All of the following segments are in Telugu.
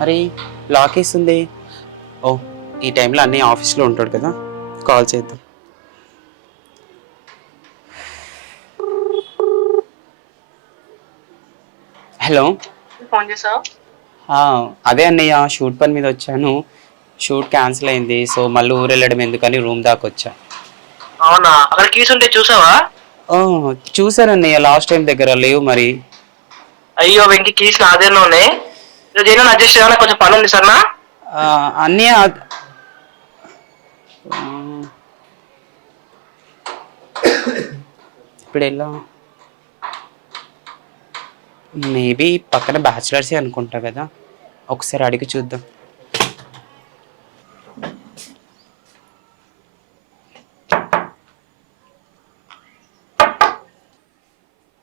మరి లాక్ వేస్తుంది ఓ ఈ టైంలో అన్నీ ఆఫీస్లో ఉంటాడు కదా కాల్ చేద్దాం. హలో. ఫోన్ అదే అన్నయ్య షూట్ పని మీద వచ్చాను. షూట్ క్యాన్సిల్ అయింది సో మళ్ళీ ఊరు వెళ్ళడం ఎందుకని రూమ్ దాకా వచ్చా. అవునా? అక్కడ కీస్ ఉంటే చూసావా? చూసానన్నయ్య లాస్ట్ టైం దగ్గర లేవు మరి. అయ్యో వెంకి కీస్ నా ఈరోజు ఏమైనా అడ్జస్ట్ చేయాలని కొంచెం పని ఉంది సరేనా? ఆ, అన్నయ్య ఆ, ఇప్పుడు ఎలా? మేబీ పక్కన బ్యాచిలర్సే అనుకుంటా కదా ఒకసారి అడిగి చూద్దాం.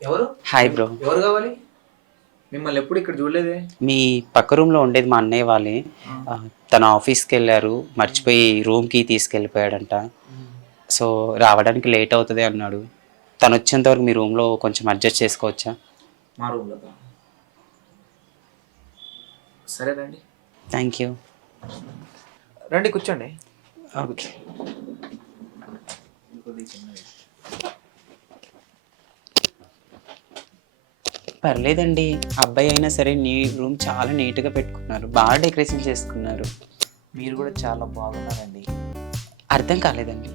ఎవరు? హాయ్ బ్రో ఎవరు కావాలి? మిమ్మల్ని ఎప్పుడు ఇక్కడ చూడలేదే? మీ పక్క రూమ్లో ఉండేది మా అన్నయ్య వాళ్ళే. తన ఆఫీస్కి వెళ్ళారు మర్చిపోయి రూమ్కి తీసుకెళ్ళిపోయాడంట. సో రావడానికి లేట్ అవుతుంది అన్నాడు. తను వచ్చేంత వరకు మీ రూమ్లో కొంచెం అడ్జస్ట్ చేసుకోవచ్చా? మా రూమ్లో సరే రండి. థ్యాంక్ యూ రండి కూర్చోండి. ఓకే పర్లేదండి. అబ్బాయి అయినా సరే నీ రూమ్ చాలా నీట్గా పెట్టుకున్నారు. బాగా డెకరేషన్ చేసుకున్నారు. మీరు కూడా చాలా బాగున్నారండి. అర్థం కాలేదండి.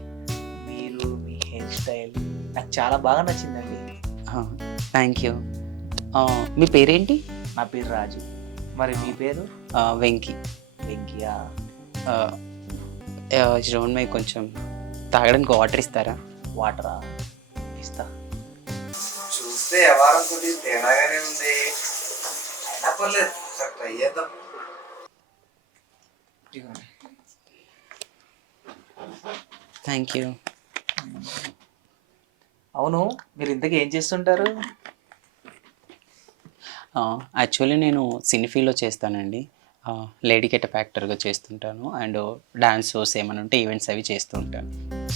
మీరు మీ హెయిర్ స్టైల్ నాకు చాలా బాగా నచ్చిందండి. Thank you. మీ పేరేంటి? నా పేరు రాజు. మరి మీ పేరు? వెంకీ. వెంకియా? శ్రవణ్ మై కొంచెం తాగడానికి వాటర్ ఇస్తారా? వాటరా? ఇస్తా. చూస్తే వ్యవహారం కొద్ది తేడాగానే ఉంది. అయినా పర్లేదు ఒకసారి ట్రై చేద్దాం. థ్యాంక్ యూ అవును మీరు ఇంతకీ ఏం చేస్తుంటారు? యాక్చువల్లీ నేను సినీ ఫీల్డ్లో చేస్తానండి. లేడీ గెటప్ యాక్టర్గా చేస్తుంటాను. అండ్ డాన్స్ షోస్ ఏమైనా ఉంటే ఈవెంట్స్ అవి చేస్తూ ఉంటాను.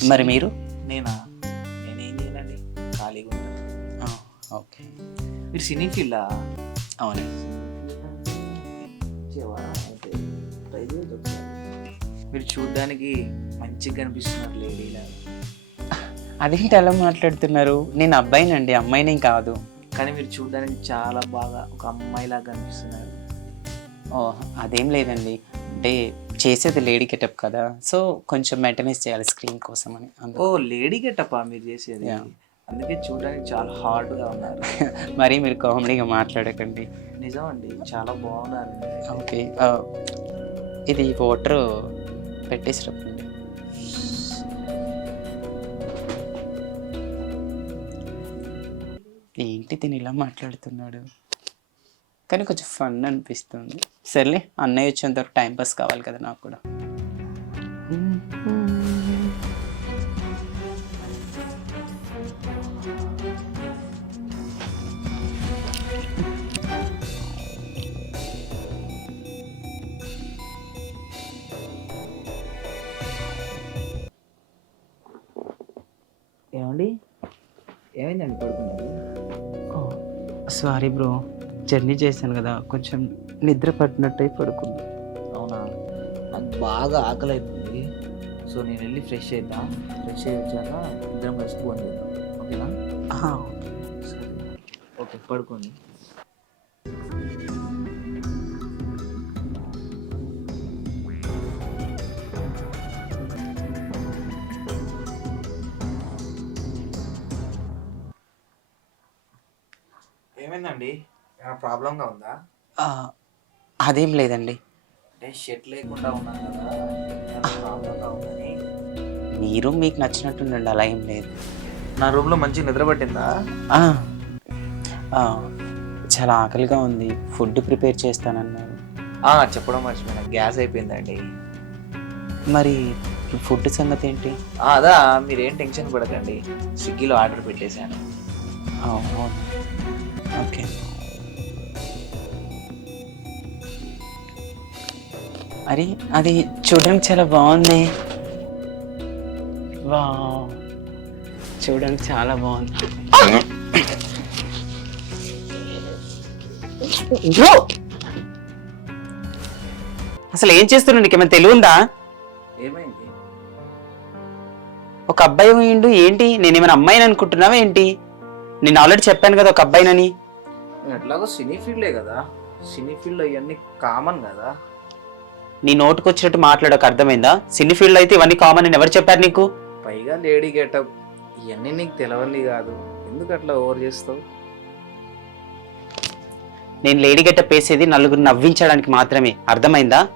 మరి మీరు? నేనేం? ఓకే. మీరు సినీ ఫీల్డా అవును మీరు చూడడానికి మంచిగా కనిపిస్తున్నారు లేడీలా. అదేంటి అలా మాట్లాడుతున్నారు? నేను అబ్బాయినండి అమ్మాయిని కాదు. కానీ మీరు చూడడానికి చాలా బాగా ఒక అమ్మాయిలా కనిపిస్తున్నారు. ఓ అదేం లేదండి. అంటే చేసేది లేడీ గెటప్ కదా. సో కొంచెం మెయింటెనెన్స్ చేయాలి స్క్రీన్ కోసం అని. ఓ లేడీ గెటప్పా మీరు చేసేది. అందుకే చూడడానికి చాలా హార్డ్గా ఉన్నారు. మరి మీరు కామెడీగా మాట్లాడకండి. నిజం అండి చాలా బాగున్నారు. ఓకే ఇది వాటర్ పెట్టేసి ఏంటి తిని ఇలా మాట్లాడుతున్నాడు? కానీ కొంచెం ఫన్ అనిపిస్తుంది. సర్లే అన్నయ్య వచ్చేంత వరకు టైం పాస్ కావాలి కదా నాకు కూడా. ఏమండి? ఏమైందండి పడుకున్నారు సారీ బ్రో. జర్నీ చేశాను కదా కొంచెం నిద్ర పట్టినట్టు పడుకుంది. అవునా? నాకు బాగా ఆకలి అవుతుంది సో నేను వెళ్ళి ఫ్రెష్ అవుతా ఫ్రెష్ అయ్యి వచ్చాక ఇద్దరం కలిసి ఫోన్ చేద్దాం. ఓకేనా? ఓకే పడుకోండి. ఏమైందండి? ప్రాబ్లంగా ఉందా? అదేం లేదండి. అంటే షర్ట్ లేకుండా ఉన్నాను కదా ప్రాబ్లంగా ఉందని. మీరు మీకు నచ్చినట్టుండండి అలా ఏం లేదు. నా రూమ్లో మంచి నిద్ర పట్టిందా? చాలా ఆకలిగా ఉంది. ఫుడ్ ప్రిపేర్ చేస్తానన్నారు. చెప్పడం మర్చిపోయినా. గ్యాస్ అయిపోయిందండి. మరి ఫుడ్ సంగతి ఏంటి? అదా మీరేం టెన్షన్ పడకండి. స్విగ్గీలో ఆర్డర్ పెట్టేశాను. ఓకే అరే అది చూడడానికి చాలా బాగుంది. వా చూడడానికి చాలా బాగుంది. అసలు ఏం చేస్తున్నావు? నీకు ఏమైనా తెలివి ఉందా ఏమైంది? ఒక అబ్బాయి పోయిండు ఏంటి? నేను ఏమైనా అమ్మాయిని అనుకుంటున్నావా ఏంటి? నేను ఆల్రెడీ చెప్పాను కదా ఒక అబ్బాయినని. ఎట్లాగో సినీ ఫీల్డే కదా. సినీ ఫీల్డ్ అవన్నీ కామన్ కదా. నీ నోటుకు వచ్చినట్టు మాట్లాడక అర్థమైందా? సినీ ఫీల్డ్ అయితే ఇవన్నీ కామన్ అని ఎవరు చెప్పారు నీకు? పైగా లేడీ గెటప్. ఇవన్నీ నీకు తెలవని కాదు. ఎందుకు అట్లా ఓవర్ చేస్తావు? నేను లేడీ గెటప్ వేసేది నలుగురు నవ్వించడానికి మాత్రమే. అర్థమైందా?